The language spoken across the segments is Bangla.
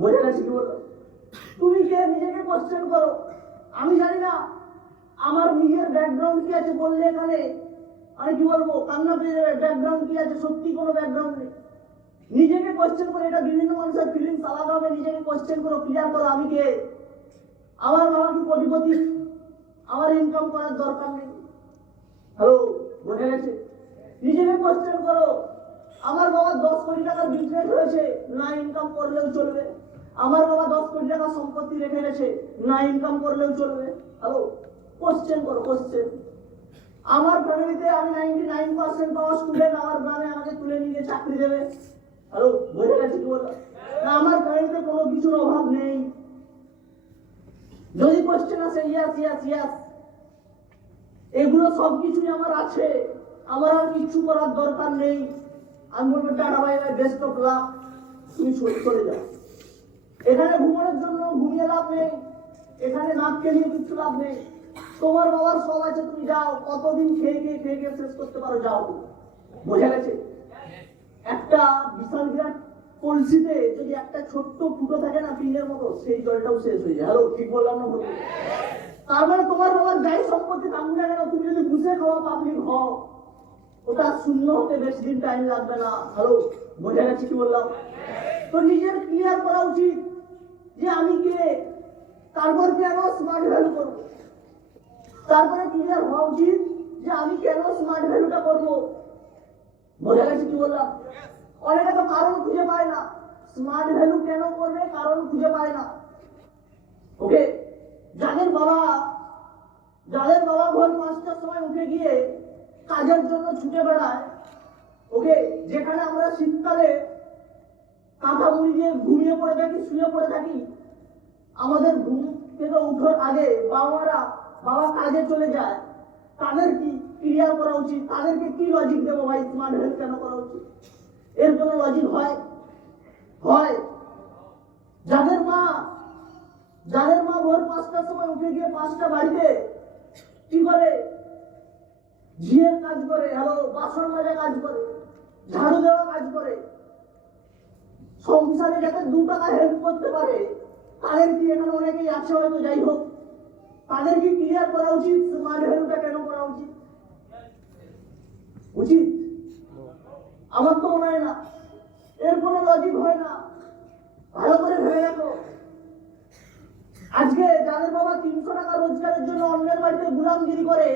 বোঝা গেছে কি বলো তুমি কে? নিজেকে কোশ্চেন করো। আমি জানি না। আমার নিজের ব্যাকগ্রাউন্ড কি আছে বললে এখানে? আমি কি বলব? কান্না পেয়ে যাবে। ব্যাকগ্রাউন্ড কি আছে? সত্যি কোনো ব্যাকগ্রাউন্ড নেই। নিজেকে কোশ্চেন করে এটা বিভিন্ন মানুষের ফিলিংস আলাদা হবে। নিজেকে কোশ্চেন করো ক্লিয়ার করো আমি কে? আমার বাবা কি কোটিপতি? আমার ইনকাম করার দরকার নেই। হ্যালো বোঝা গেছে। নিজেকে কোশ্চেন করো। আমার বাবা দশ কোটি টাকার বিজনেস হয়েছে না ইনকাম করলেও চলবে। আমার বাবা দশ কোটি টাকা সম্পত্তি রেখে গেছে, না ইনকাম করলেও চলবে। হ্যালো কোশ্চেন করো কোশ্চেন আমার ফ্যামিলিতে আমি নাইনটি নাইন পার্সেন্ট পাওয়া স্টুডেন্ট আমার গ্রামে আমাকে তুলে নিয়ে চাকরি দেবে। হ্যালো বোঝা গেছে কি বললাম আমার ফ্যামিলিতে কোনো কিছুর অভাব নেই। যদি কোশ্চেন আসে ইয়াস ইয়াস ইয়াস এগুলো সব কিছুই আমার আছে। আমার আর কিছু করার দরকার নেই। আমি বলব tata bye bye best of luck তুমি চলে যাও। এখানে ঘুমানোর জন্য ঘুমিয়ে লাভ নেই। এখানে নাক খেলিয়ে কিছু লাভ নেই। তোমার বাবার সব আছে, তুমি যাও। কতদিন খেয়ে খেয়ে খেয়ে খেয়ে শেষ করতে পারো, যাও। বোঝা গেছে? একটা বিশাল বিরাট কলসিতে যদি একটা ছোট্ট ফুটো থাকে না পিনের মতো, সেই জলটাও শেষ হয়ে যায়। হ্যালো, ঠিক বললাম না বলব তার মানে তোমার বাবার যাই সম্পত্তি থাকুক না কেন, তুমি যদি বুঝে খাওয়া পাবলিক হও, ওটা শূন্য হতে বেশি দিন টাইম লাগবে না। হ্যালো, বোঝা গেছে কি বললাম? তো নিজের ক্লিয়ার করা উচিত। যে আমি কে তারপর কেন স্মার্ট ভ্যালু করব? তারপরে ক্লিয়ার হওয়া উচিত? যে আমি কেন স্মার্ট ভ্যালুটা করব? বোঝা গেছে কি বললাম? অনেকে তো কারণ খুঁজে পায় না। স্মার্ট ভ্যালু কেন করবে? কারণ খুঁজে পায় না। ওকে? যাদের বাবা যাদের বাবা ভোর পাঁচটার সময় উঠে গিয়ে কাজের জন্য ছুটে বেড়ায়, ওকে? যেখানে আমরা শীতকালে মুড়ি দিয়ে ঘুমিয়ে পড়ে থাকি, শুয়ে পড়ে থাকি। আমাদের ঘুম থেকে উঠার আগে বাবা মারা বাবা কাজে চলে যায়। তাদের কি ক্লিয়ার করা উচিত? তাদেরকে কি লজিক দেবো ভাই? স্মার্ট হেলথ কেন করা উচিত? এর কোনো লজিক হয়? হয়। যাদের মা যাদের মা ভোর পাঁচটার সময় উঠে গিয়ে পাঁচটা বাড়িতে কি করে? ঝিয়ের কাজ করে হ্যালো বাসন মাজা কাজ করে, ঝাড়ু দেওয়া কাজ করে। সংসারে যাতে দু টাকা হেল্প করতে পারে, তাদের কি এখানে অনেকেই আছে হয়তো, যাই হোক। তাদের কি ক্লিয়ার করা উচিত? স্মার্ট ভ্যালুটা কেন করা উচিত? উচিত? আমার তো মনে হয় না। এর কোনো লজিক হয় না। ভালো করে ভেবে দেখো। আজকে যাদের বাবা তিনশো টাকা রোজগারের জন্য অন্যের বাড়িতে গুলামগিরি করে,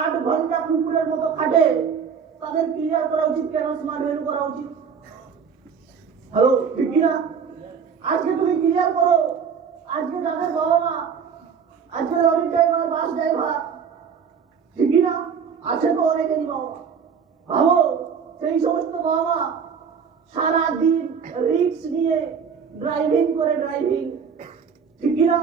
আট ঘণ্টা কুকুরের মতো খাটে, তাদের ক্লিয়ার করা উচিত কেন স্মার্ট ভ্যালু করা উচিত? হ্যালো ঠিক কিনা আজকে তুমি ক্লিয়ার করো। আজকে যাদের বাবা মা? আজকে লরি ড্রাইভার, বাস ড্রাইভার। ঠিক কিনা? আছে তো অনেকেরই বাবা ভাবো, সেই সমস্ত বাবা মা সারাদিন রিক্স নিয়ে ড্রাইভিং করে ড্রাইভিং ঠিক কিনা?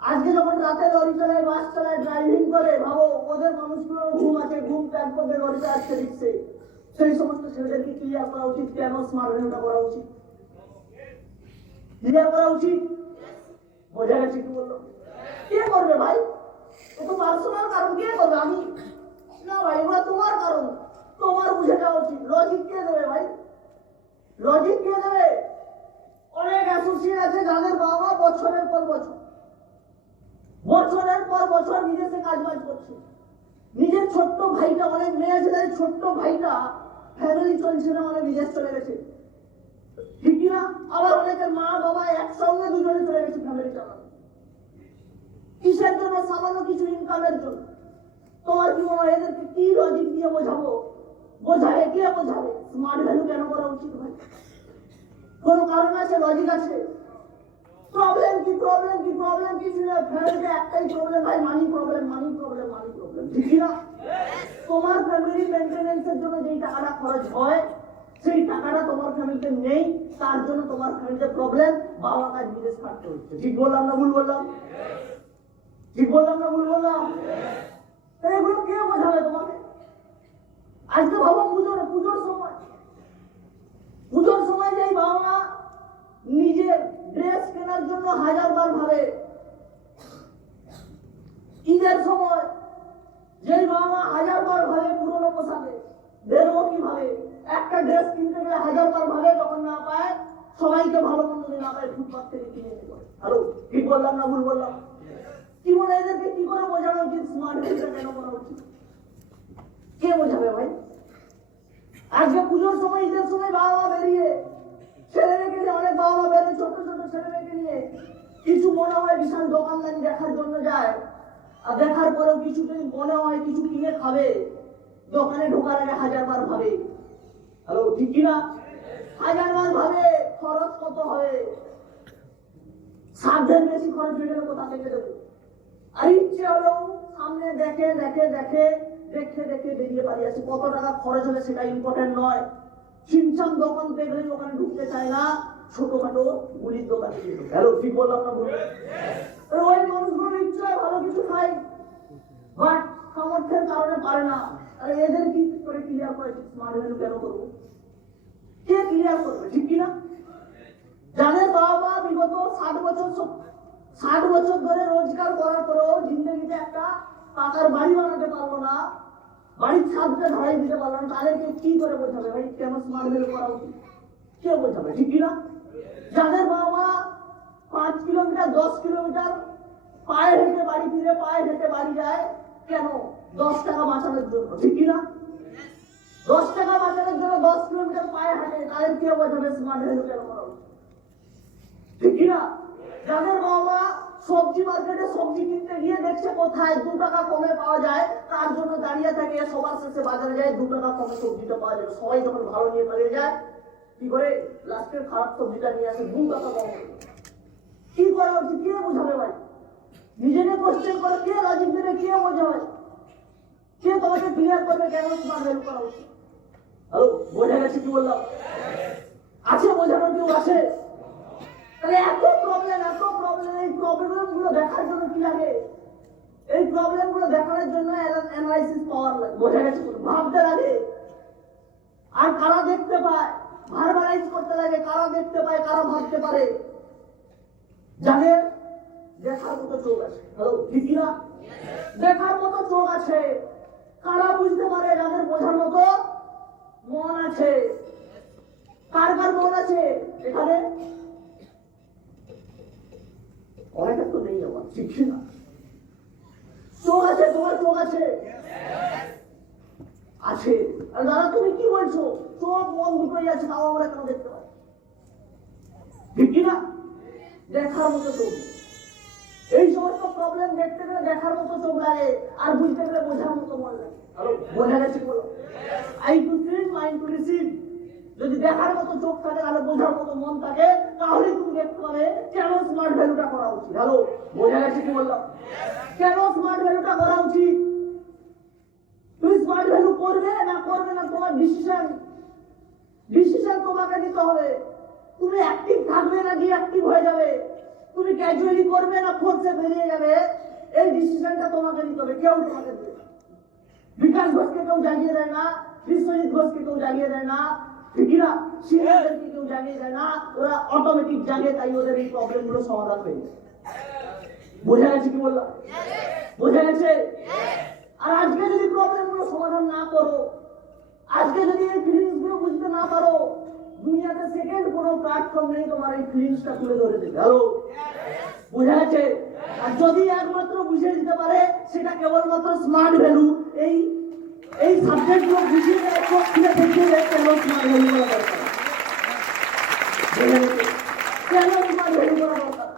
আজকে যখন রাতে লরি চালায়, বাস চালায় ড্রাইভিং করে, ভাবো, ওদের মানুষগুলো ঘুম আছে, ঘুম ত্যাগ করবে লরিতে আসছে রিক্সে সেই সমস্ত ছেলেদেরকে ক্লিয়ার করা উচিত? কেন স্মার্ট ভ্যালুটা করা উচিত? ক্লিয়ার করা উচিত? বোঝা গেছে কি বলল? কে করবে ভাই? ও তো পার্সোনাল কারণ, কে করবে? আমি? না ভাই এগুলো তোমার কারণ। তোমার বুঝে যাওয়া উচিত। লজিক কে দেবে ভাই? লজিক কে দেবে? অনেক অ্যাসোসিয়েট আছে যাদের বাবা বছরের পর বছর। বছরের পর বছর বিদেশে কাজ বাজ করছে। নিজের ছোট্ট ভাইটা, অনেক মেয়ে আছে, তাদের ছোট্ট ভাইটা ফ্যামিলি চলছে না মানে বিদেশ চলে গেছে। ঠিক কিনা আবার অনেকের মা বাবা একসঙ্গে দুজনে চলে গেছে ফ্যামিলি চালানো কিসের জন্য? সামান্য কিছু ইনকামের জন্য। তোমার কি মনে হয় এদেরকে কি লজিক দিয়ে বোঝাবো? বোঝাবে কে বোঝাবে? স্মার্ট ভ্যালু কেন করা উচিত ভাই কোনো কারণ আছে? লজিক আছে? প্রবলেম কি? প্রবলেম কি? প্রবলেম কিছু না। ফ্যামিলিতে একটাই প্রবলেম ভাই money problem money problem money problem না? তোমার ফ্যামিলি মেনটেনেন্সের জন্য যেই টাকাটা খরচ হয়, সেই টাকাটা তোমার ফ্যামিলিতে নেই, তার জন্য তোমার ফ্যামিলিতে প্রবলেম বাবা কাজ বিদেশ থাকতে হচ্ছে। ঠিক বললাম না ভুল বললাম? ঠিক বললাম না ভুল বললাম? এগুলো কে বোঝাবে তোমাকে? আজকে ভাবো পুজোর পুজোর সময়। পুজোর সময় যেই বাবা মা নিজের ড্রেস কেনার জন্য হাজার বার ভাবে ঈদের সময় যেই বাবা হাজার বার ভাবে পুরনো পোশাকে বেরোবো কীভাবে একটা ড্রেস কিনতে গেলে হাজার বার ভাবে যখন না পায়, সবাইকে ভালো মন্দ না পায় ফুটপাথ থেকে কিনে করে হ্যালো ঠিক বললাম না ভুল বললাম? কি বলে এদেরকে? কি করে বোঝানো উচিত? স্মার্ট মিটার কেন করা উচিত? কে বোঝাবে ভাই? আজকে পুজোর সময়, ঈদের সময় বাবা বেরিয়ে, ছেলে মেয়েকে নিয়ে অনেক বাবা বেরিয়ে ছোট ছোট ছেলে মেয়েকে নিয়ে। কিছু মনে হয় বিশাল দোকানদারি দেখার জন্য যায়? দেখার পরেও কিছু মনে হয় কিছু কিনে খাবে। দোকানে ঢোকার আগে হাজার বার ভাবে। হ্যালো ঠিক কিনা? হাজার বার ভাবে খরচ কত হবে? সাধ্যের বেশি খরচ হয়ে গেলে কোথা থেকে দেবো? আর ইচ্ছে হলো সামনে দেখে দেখে দেখে দেখে দেখে বেরিয়ে বাড়ি আসে। কত টাকা খরচ হবে সেটা ইম্পর্টেন্ট নয়। চিনচাম দোকান দেখলে ওখানে ঢুকতে চায় না। ছোটখাটো গুলির দোকান। হ্যালো ঠিক বললাম না বলুন ওই মানুষগুলো ইচ্ছে ভালো কিছু খায়। বাট সামর্থ্যের কারণে পারে না। আর এদের কি করে ক্লিয়ার করে স্মার্ট ভ্যালু কেন করব? কে ক্লিয়ার করবে, ঠিক কিনা? যাদের বাবা মা বিগত ষাট বছর ষাট বছর ধরে রোজগার করার পরেও জিন্দগিতে একটা পাকার বাড়ি বানাতে পারল না, বাড়ির ছাদটা ঢালাই দিতে পারল না, তাদেরকে কি করে বোঝাবে ভাই? কেন স্মার্ট ভ্যালু করা উচিত? কে বোঝাবে, ঠিক কিনা? যাদের বাবা মা পাঁচ কিলোমিটার, দশ কিলোমিটার পায়ে হেঁটে বাড়ি ফিরে পায়ে হেঁটে বাড়ি যায়, কেন? দশ টাকা বাঁচানোর জন্য, ঠিক কিনা? দশ টাকা বাঁচানোর জন্য দশ কিলোমিটার পায়ে হাঁটে, তাদের কে বোঝাবে স্মার্ট করা উচিত ঠিক কিনা? যাদের বাবা সবজি মার্কেটে সবজি কিনতে গিয়ে দেখছে কোথায় দু টাকা কমে পাওয়া যায়, তার জন্য দাঁড়িয়ে থাকে, সবার শেষে বাজারে যায়, দু টাকা কমে সবজিটা পাওয়া যাবে। সবাই যখন ভালো নিয়ে পালিয়ে যায়, কি করে? লাস্টের খারাপ সবজিটা নিয়ে আসে, দু টাকা কম। কি করা উচিত নিজেকে কোশ্চেন করে কে লজিক দেবে কে বোঝাবে কে তোমাকে ক্লিয়ার করবে, কেন স্মার্ট ভ্যালু করা উচিত? হ্যালো, বোঝা গেছে কি বললাম? আছে, বোঝানোর কেউ আছে? তাহলে এত প্রবলেম এত প্রবলেম এই প্রবলেমগুলো দেখার জন্য কি লাগে? এই প্রবলেমগুলো দেখানোর জন্য অ্যানালাইসিস পাওয়ার লাগে। বোঝা গেছে ভাবতে লাগে। আর কারা দেখতে পায়? ভার্বালাইজ করতে লাগে, কারা দেখতে পায়, কারা ভাবতে পারে? যাদের দেখার মতো চোখ আছে। ঠিক দেখার মতো চোখ আছে। কারা বুঝতে পারে যাদের বোঝার মতো মন আছে? কার কার মন আছে এখানে? অনেকের তো নেই আমার শিখছি না চোখ আছে, তোমার চোখ আছে? আছে। আর দাদা, তুমি কি বলছো? চোখ মন দুটোই আছে, তাও আমরা কেন দেখতে পাই ঠিক কি না দেখার মতো চোখ। প্রবলেম দেখতে গেলে দেখার মতো চোখ লাগে আর বুঝতে গেলে বোঝার মতো মন লাগে। বোঝা গেছে I to feel mind to receive যদি দেখার মতো চোখ থাকে তাহলে বোঝার মতো মন থাকে তাহলে তুমি দেখতে পাবে কেন স্মার্ট ভ্যালুটা করা উচিত। হ্যালো বোঝা গেছে কি বললাম? কেন স্মার্ট ভ্যালুটা করা উচিত? তুমি স্মার্ট ভ্যালু করবে না করবে না তোমার ডিসিশন ডিসিশন তোমাকে নিতে হবে। তুমি অ্যাক্টিভ থাকবে না ডিঅ্যাক্টিভ হয়ে যাবে। তুমি ক্যাজুয়ালি করবে না ফোর্সে বেরিয়ে যাবে, এই ডিসিশনটা তোমাকে নিতে হবে, কেউ তোমাকে দেবে। বিকাশ ঘোষকে কেউ জাগিয়ে দেয় না, বিশ্বজিৎ ঘোষকে কেউ জাগিয়ে দেয় না ঠিক না সিনিয়রদেরকে কেউ জাগিয়ে দেয় না, ওরা অটোমেটিক জাগে, তাই ওদের এই প্রবলেমগুলো সমাধান হয়ে বোঝা গেছে কি বললাম? বোঝা গেছে? আর আজকে যদি প্রবলেমগুলো সমাধান না করো, আজকে যদি এই ফিলিংসগুলো বুঝতে না পারো দুনিয়াতে সেকেন্ড কোনো প্ল্যাটফর্ম নেই তোমার এই ফিলিংসটা তুলে ধরে দেবে হ্যালো বোঝা গেছে আর যদি একমাত্র বুঝে দিতে পারে, সেটা কেবলমাত্র স্মার্ট ভ্যালু এই এই সাবজেক্টগুলো বুঝিয়ে দেয় চোখ খুলে দেখিয়ে দেয় কেন স্মার্ট ভ্যালু করা দরকার। কেন স্মার্ট ভ্যালু করা দরকার?